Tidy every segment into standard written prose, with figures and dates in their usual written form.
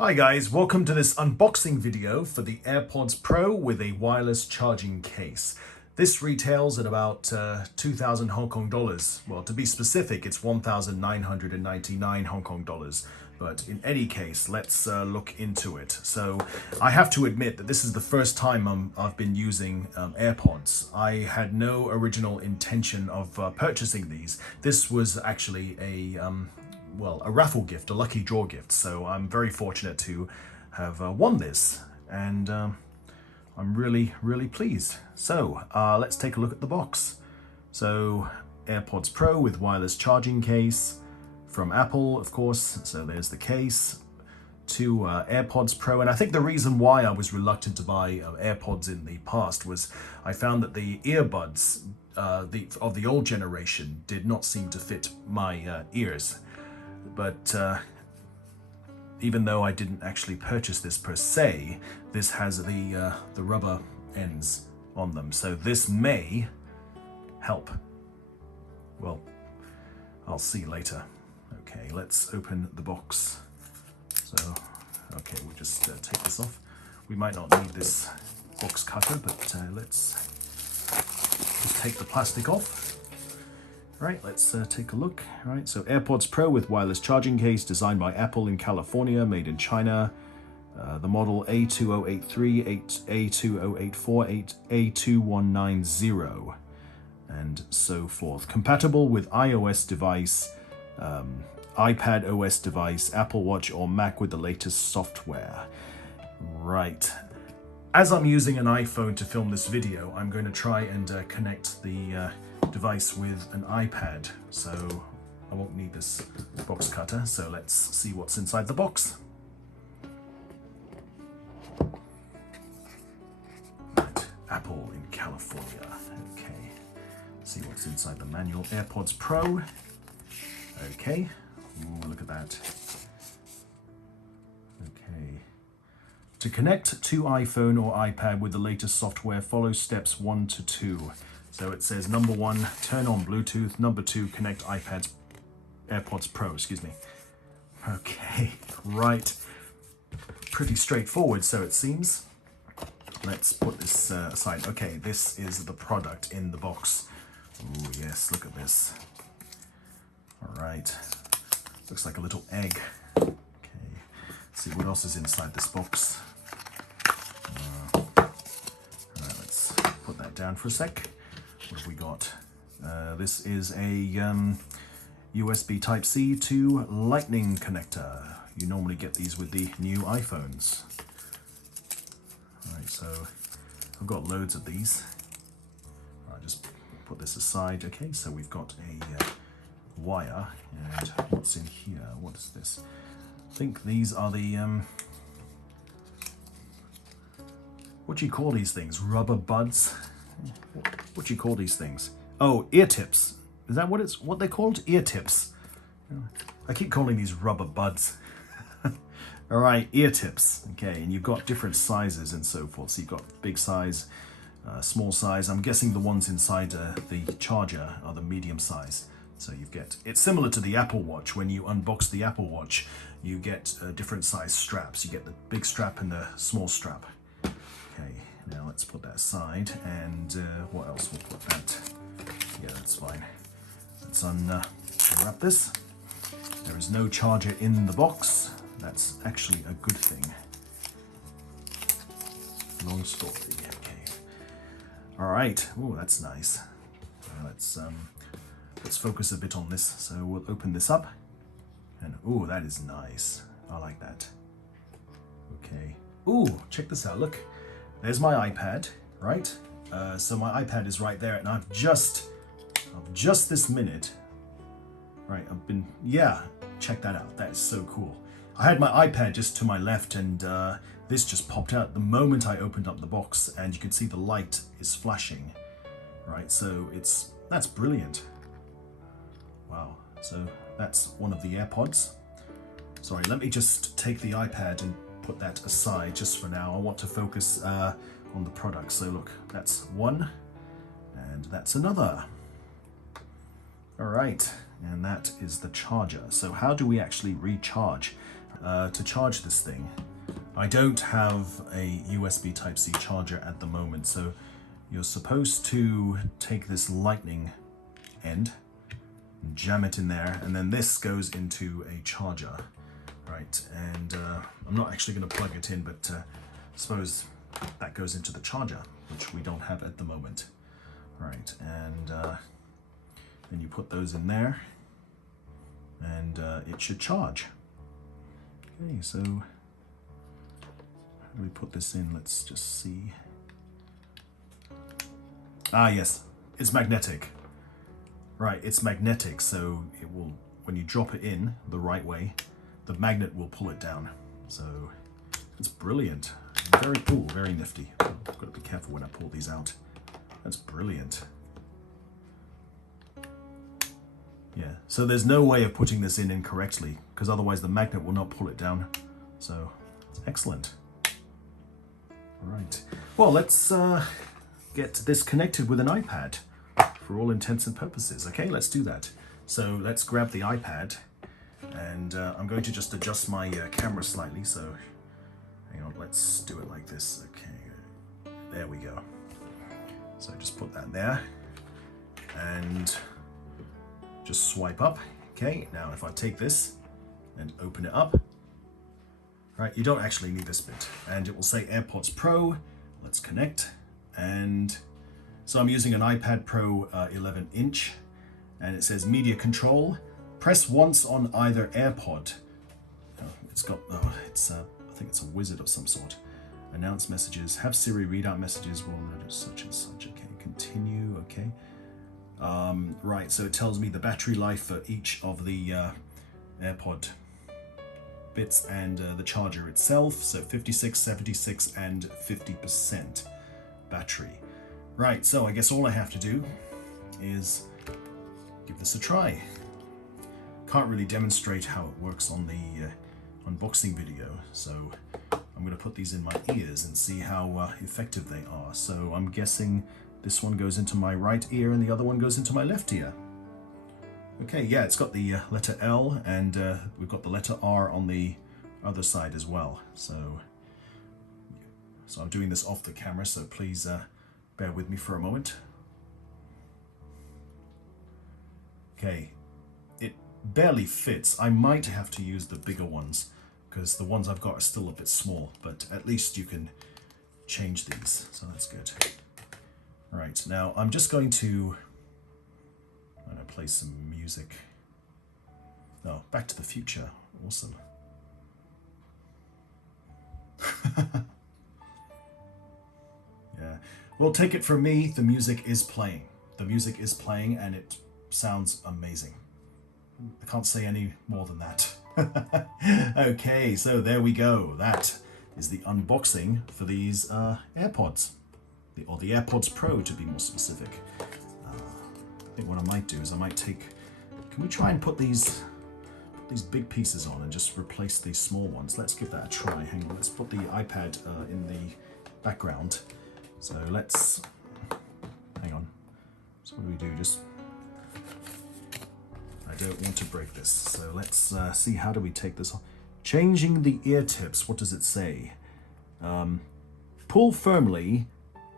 Hi guys, welcome to this unboxing video for the AirPods Pro with a wireless charging case. This retails at about 2,000 Hong Kong dollars. Well, to be specific, it's 1,999 Hong Kong dollars. But in any case, let's look into it. So I have to admit that this is the first time I've been using AirPods. I had no original intention of purchasing these. This was actually a raffle gift, a lucky draw gift. So I'm very fortunate to have won this, and I'm really pleased. So let's take a look at the box. So AirPods Pro with wireless charging case from Apple, of course. So there's the case. Two AirPods Pro, and I think the reason why I was reluctant to buy AirPods in the past was I found that the earbuds of the old generation did not seem to fit my ears. But even though I didn't actually purchase this per se, this has the rubber ends on them, so this may help. Well, I'll see later. Okay, let's open the box. So, okay, we'll just take this off. We might not need this box cutter, but let's just take the plastic off. Right, let's take a look. All right, so AirPods Pro with wireless charging case, designed by Apple in California, made in China. The model A2083, A2084, A2190, and so forth. Compatible with iOS device, iPad OS device, Apple Watch, or Mac with the latest software. Right. As I'm using an iPhone to film this video, I'm going to try and connect the device with an iPad, so I won't need this box cutter. So let's see what's inside the box. Right. Apple in California. Okay, see what's inside the manual. AirPods Pro. Okay. Ooh, look at that. Okay. To connect to iPhone or iPad with the latest software, follow steps 1 to 2. So it says number 1, turn on Bluetooth. Number 2, connect AirPods Pro, excuse me. Okay, right. Pretty straightforward, so it seems. Let's put this aside. Okay, this is the product in the box. Oh yes, look at this. All right, looks like a little egg. Okay, let's see what else is inside this box. All right, let's put that down for a sec. What have we got? This is a USB Type-C to Lightning connector. You normally get these with the new iPhones. Alright, so I've got loads of these. I'll just put this aside. Okay, so we've got a wire, and what's in here? What is this? I think these are the what do you call these things? Rubber buds? What do you call these things? Oh, ear tips. Is that what they're called? Ear tips. I keep calling these rubber buds. All right, ear tips. Okay, and you've got different sizes and so forth. So you've got big size, small size. I'm guessing the ones inside the charger are the medium size. So you get, it's similar to the Apple Watch. When you unbox the Apple Watch, you get different size straps. You get the big strap and the small strap. Okay. Now let's put that aside, and what else? We'll put that. Yeah, that's fine. Let's unwrap this. There is no charger in the box. That's actually a good thing. Long story. Okay. All right. Oh, that's nice. Let's focus a bit on this. So we'll open this up, and oh, that is nice. I like that. Okay. Oh, check this out. Look. There's my iPad, right? So my iPad is right there, and I've just this minute, right? Check that out. That is so cool. I had my iPad just to my left, and this just popped out the moment I opened up the box, and you can see the light is flashing, right? So that's brilliant. Wow. So that's one of the AirPods. Sorry, let me just take the iPad and put that aside just for now. I want to focus on the product. So look, that's one, and that's another. All right, and that is the charger. So how do we actually recharge? to charge this thing. I don't have a USB Type-C charger at the moment, so you're supposed to take this lightning end, jam it in there, and then this goes into a charger, right? And I'm not actually going to plug it in, but I suppose that goes into the charger, which we don't have at the moment, right? And then you put those in there, and it should charge. Okay, so how do we put this in? Let's just see. Ah, yes, it's magnetic. Right, it's magnetic, so it will, when you drop it in the right way, the magnet will pull it down. So it's brilliant. Very cool, very nifty. I've got to be careful when I pull these out. That's brilliant. Yeah, so there's no way of putting this in incorrectly, because otherwise the magnet will not pull it down. So it's excellent. All right. Well, let's get this connected with an iPad for all intents and purposes. Okay, let's do that. So let's grab the iPad, and I'm going to just adjust my camera slightly. So hang on, let's do it like this. Okay, there we go. So just put that there and just swipe up. Okay, now if I take this and open it up, right, you don't actually need this bit, and it will say AirPods Pro. Let's connect. And so I'm using an iPad Pro 11-inch, and it says media control. Press once on either AirPod. Oh, it's got, oh, it's I think it's a wizard of some sort. Announce messages. Have Siri read out messages. Well, such and such. Okay, continue. Okay. Right, so it tells me the battery life for each of the AirPod bits and the charger itself. So 56, 76, and 50% battery. Right, so I guess all I have to do is give this a try. Can't really demonstrate how it works on the unboxing video, so I'm going to put these in my ears and see how effective they are. So I'm guessing this one goes into my right ear and the other one goes into my left ear. Okay, yeah, it's got the letter L, and we've got the letter R on the other side as well. So I'm doing this off the camera, so please bear with me for a moment. Okay, it barely fits. I might have to use the bigger ones because the ones I've got are still a bit small, but at least you can change these, so that's good. Right, now I'm just going to play some music. Oh, Back to the Future, awesome. Yeah, well, take it from me, the music is playing. The music is playing and it sounds amazing. I can't say any more than that. Okay, so there we go. That is the unboxing for these AirPods, or the AirPods Pro to be more specific. I think what I might do is I might take, can we try and put these big pieces on and just replace these small ones? Let's give that a try. Hang on, let's put the iPad in the background. So let's, hang on. So what do we do? Just, I don't want to break this. So let's see, how do we take this off? Changing the ear tips, what does it say? Pull firmly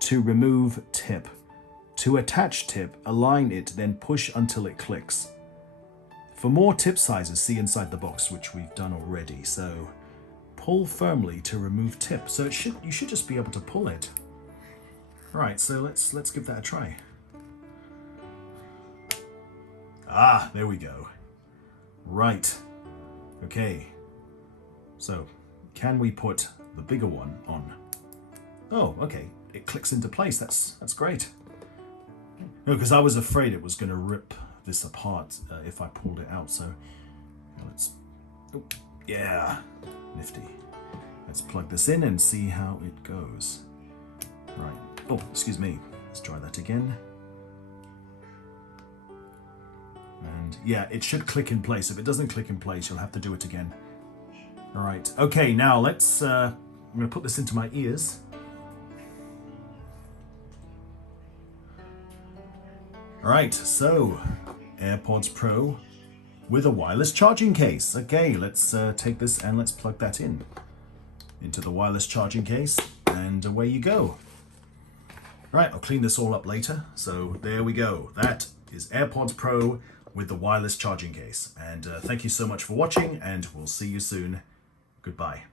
to remove tip. To attach tip, align it, then push until it clicks. For more tip sizes, see inside the box, which we've done already. So pull firmly to remove tip. So you should just be able to pull it. Right, so let's give that a try. Ah, there we go. Right. Okay. So can we put the bigger one on? Oh, okay. It clicks into place. That's great. No, because I was afraid it was going to rip this apart if I pulled it out. So let's, oh, yeah, nifty. Let's plug this in and see how it goes. Right. Oh, excuse me. Let's try that again. And yeah, it should click in place. If it doesn't click in place, you'll have to do it again. All right. Okay, now let's, I'm going to put this into my ears. All right, so AirPods Pro with a wireless charging case. Okay, let's take this and let's plug that into the wireless charging case, and away you go. Right, I'll clean this all up later. So there we go. That is AirPods Pro with the wireless charging case. And thank you so much for watching, and we'll see you soon. Goodbye.